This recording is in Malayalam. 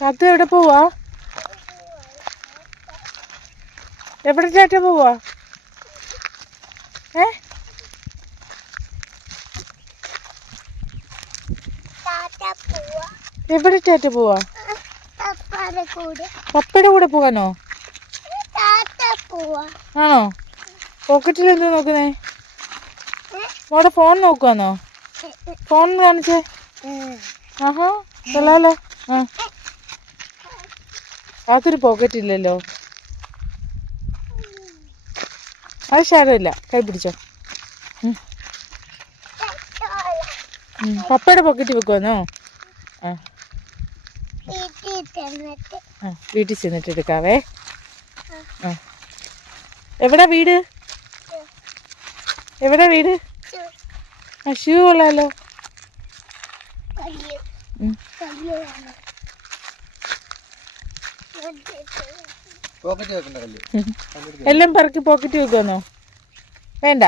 കാത്തു എവിടെ പോവാ? എവിടെ ചേട്ട പോവാ? എവിടെ ചേട്ട പോവാ? പപ്പയുടെ കൂടെ പോകാനോ? ആണോ? പോക്കറ്റിൽ എന്താ നോക്കുന്നേ? മോടെ ഫോൺ നോക്കുവാന്നോ? ഫോൺ കാണിച്ചേ. ആഹാ കൊള്ളാലോ. അതൊരു പോക്കറ്റ് ഇല്ലല്ലോ. അത് സാരമില്ല, കൈ പിടിച്ചോ. പപ്പയുടെ പോക്കറ്റ് വെക്കുവാന്നോ? വീട്ടിൽ ചെന്നിട്ട് എടുക്കാവേ. എവിടാ വീട്? എവിടാ വീട്? ഷൂ കൊള്ളാലോ. എല്ലാം പറക്കി പോക്കറ്റ് വെക്കുവാന്നോ? വേണ്ട.